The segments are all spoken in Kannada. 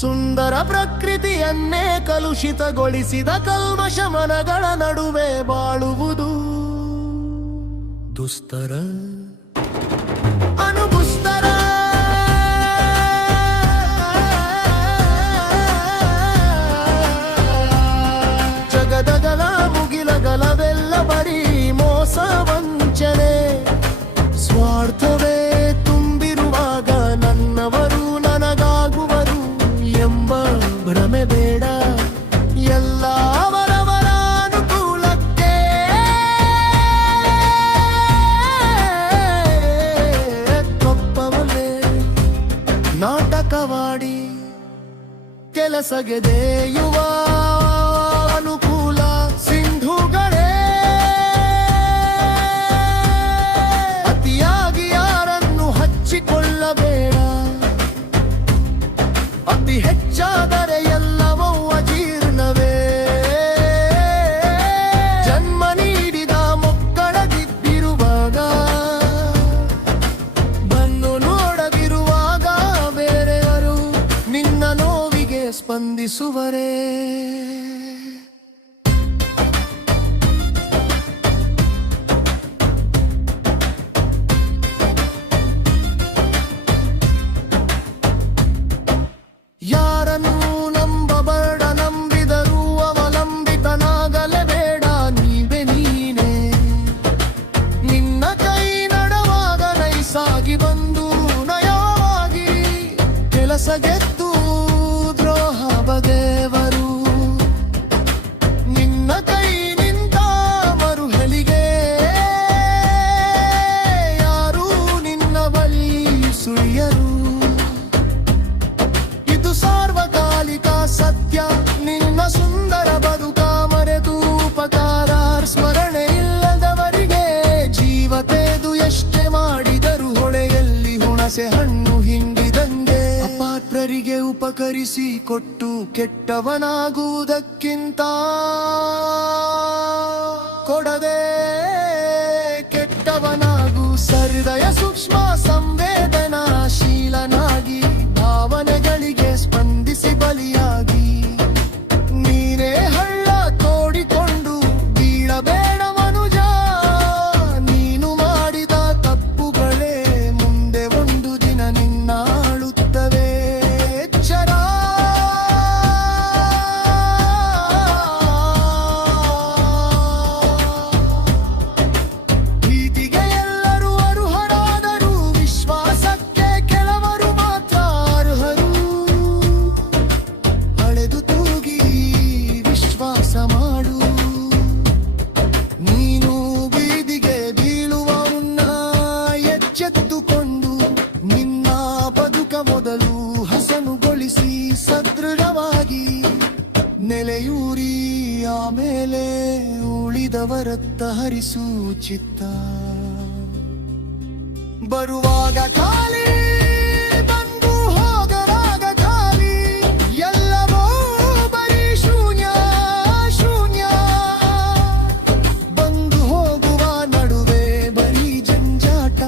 ಸುಂದರ ಪ್ರಕೃತಿಯನ್ನೇ ಕಲುಷಿತಗೊಳಿಸಿದ ಕಲ್ಮಶ ಮನಗಳ ನಡುವೆ ಬಾಳುವುದು ದುಸ್ತರ ಅನುಬುಸ್ತರ. ಜಗದಗಲ ಮುಗಿಲಗಲವೆಲ್ಲ ಬರೀ ಮೋಸ ವಂಚನೆ, ಸ್ವಾರ್ಥವೇ ತುಂಬಿರುವಾಗ ನನ್ನವರು ನನಗಾಗುವರು ಎಂಬ ಭ್ರಮೆ ಬೇಡ. ಎಲ್ಲ ಅವರವರ ಅನುಕೂಲಕ್ಕೆ ಕೊಪ್ಪವಲೇ ನಾಟಕವಾಡಿ ಕೆಲಸಗೆದೆಯುವ ಅನುಕೂಲ ಸಿಂಧುಗಳೇ. ಅತಿಯಾಗಿ ಯಾರನ್ನು ಹಚ್ಚಿಕೊಳ್ಳಬೇಡ, ಅತಿ ಹೆಚ್ಚಾದರೆ ಎಲ್ಲವೂ ಅಜೀರ್ಣವೇ. ಜನ್ಮ ನೀಡಿದ ಮಕ್ಕಳದಿದ್ದಿರುವಾಗ, ಬನ್ನು ನೋಡದಿರುವಾಗ ಬೇರೆಯವರು ನಿನ್ನ ನೋವಿಗೆ ಸ್ಪಂದಿಸುವರೇ. ಯಾರನ್ನು ನಂಬಬೇಡ, ನಂಬಿದರೂ ಅವಲಂಬಿತನಾಗಲೇಬೇಡ. ನೀವೇ ನೀನೇ ನಿನ್ನ ಕೈ ನಡವಾಗ ನೈಸಾಗಿ ಬಂದು ನಯವಾಗಿ ಕೆಲಸ ಗೆದ್ದು ದ್ರೋಹ ಬಗೆವರು. ನಿನ್ನ ಕೈ ನಿಂತ ಮರುಹಲಿಗೆ ಯಾರೂ ನಿನ್ನ ಬಳಿ ಸುಳಿಯರು. ಇದು ಸಾರ್ವಕಾಲಿಕ ಸತ್ಯ, ನಿನ್ನ ಸುಂದರ ಬದುಕ ಮರೆತು ಉಪಕಾರ ಸ್ಮರಣೆ ಇಲ್ಲದವರಿಗೆ ಜೀವತೆದು ಎಷ್ಟೇ ಮಾಡಿದರು ಹೊಳೆಯಲ್ಲಿ ಹುಣಸೆ ಹಣ್ಣು ಹಿಂಡಿದಂಗೆ. ಅಪಾತ್ರರಿಗೆ ಉಪಕರಿಸಿ ಕೊಟ್ಟು ಕೆಟ್ಟವನಾಗುವುದಕ್ಕಿಂತ ಕೊಡದೆ ಕೆಟ್ಟವನಾಗು. ಹೃದಯ ಸೂಕ್ಷ್ಮ ಸಂವೇದನಾಶೀಲನಾಗಿ ಭಾವನೆಗಳಿಗೆ ಸ್ಪಂದಿಸಿ ಬಲಿಯಾಗಿ. ನೀನೇ ಹಳ್ಳ ತೋಡಿಕೊಂಡು ಬೀಳಬೇಡ ಮನುಜ, ನೀನು ಮಾಡಿದ ತಪ್ಪುಗಳೇ ಮುಂದೆ ಒಂದು ದಿನ ನಿನ್ನ ಆಳುತ್ತವೆ. ಎಚ್ಚರ, ಪ್ರೀತಿಗೆ ಎಲ್ಲರೂ ಅರ್ಹರಾದರೂ ವಿಶ್ವಾಸಕ್ಕೆ ಕೆಲವರು ಮಾತ್ರ ಅರ್ಹರು. ಅಳೆದು ತೂಗಿ ವಿಶ್ವಾಸ ಮಾಡು, ನೀನು ಬೀದಿಗೆ ಬೀಳುವ ಮುನ್ನ ಎಚ್ಚೆತ್ತುಕೊಂಡು ನಿನ್ನ ಬದುಕ ಮೊದಲು ಹಸನುಗೊಳಿಸಿ ಸದೃಢವಾಗಿ ನೆಲೆಯೂರಿ ಆಮೇಲೆ ಉಳಿದವರತ್ತ ಹರಿಸು ಚಿತ್ತ. ಬರುವಾಗ ಖಾಲಿ ಬಂದು ಹೋಗವಾಗ ಖಾಲಿ, ಎಲ್ಲವೂ ಬರೀ ಶೂನ್ಯ ಶೂನ್ಯ. ಬಂದು ಹೋಗುವ ನಡುವೆ ಬರೀ ಜಂಜಾಟ,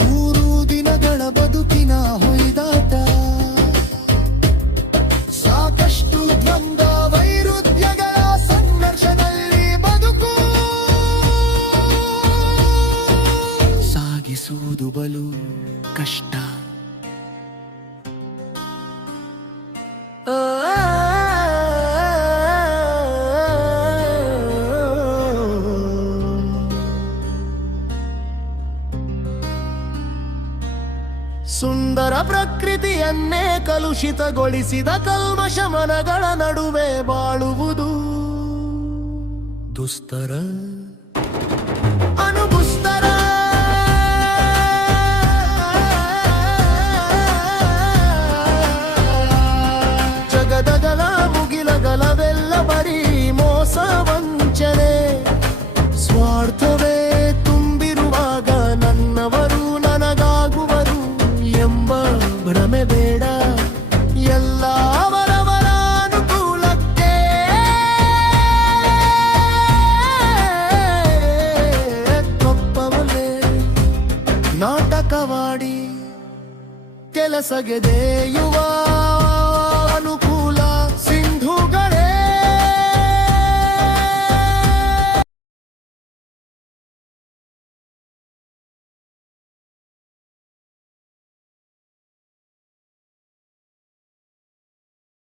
3 ದಿನಗಳ ಬದುಕಿನ ಹೊಯ್ದಾಟ. ಸಾಕಷ್ಟು ದ್ವಂದ್ವ ವೈರುಧ್ಯಗಳ ಸಂಘರ್ಷದಲ್ಲಿ ಬದುಕು ಸಾಗಿಸುವುದು ಬಲು ಕಷ್ಟ. ಸುಂದರ ಪ್ರಕೃತಿಯನ್ನೇ ಕಲುಷಿತಗೊಳಿಸಿದ ಕಲ್ಮಶ ಮನಗಳ ನಡುವೆ ಬಾಳುವುದು ದುಸ್ತರ ಅನುಬುಸ್ತರ. ಜಗದಗಲ ಮುಗಿಲಗಲವೆಲ್ಲ ಬರೀ ಮೋಸ ವಂಚನೆ, ಸ್ವಾರ್ಥವೇ ತುಂಬಿರುವಾಗ ನನ್ನವರು ನನಗಾಗುವರು ಎಂಬ ಭ್ರಮೆ ಬೇಡ. ಎಲ್ಲ ಅವರವರ ಅನುಕೂಲಕ್ಕೆ ಕೆಲಸಗೆದೆಯುವ